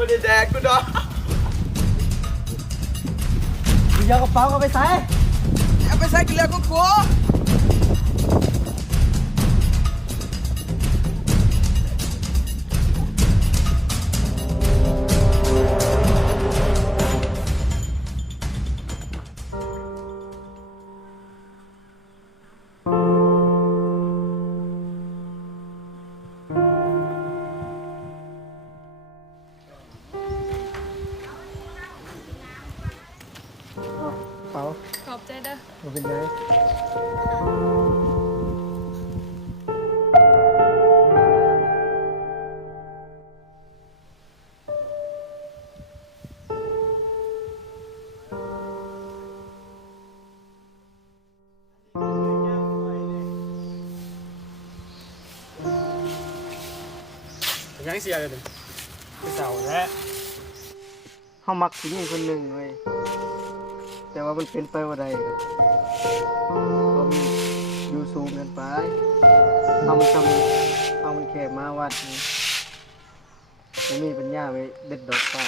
ไม่ได้แดกกูดอก มึงเอากระเป๋าเอาไปใส่ เอาไปใส่กินแล้วก็กลัวเป๋า ขอบใจเด้อ มันเป็นไงยังเสียเลยไปเสาแท้ เขามักผู้หญิงคนหนึ่งเว้ยแต่ว่ามันเป็นไปว่าใดเขามีอยู่สูงเกินไปเอามันแค่มาวัดนี่ไม่มีปัญญาไปเด็ดดอกป่า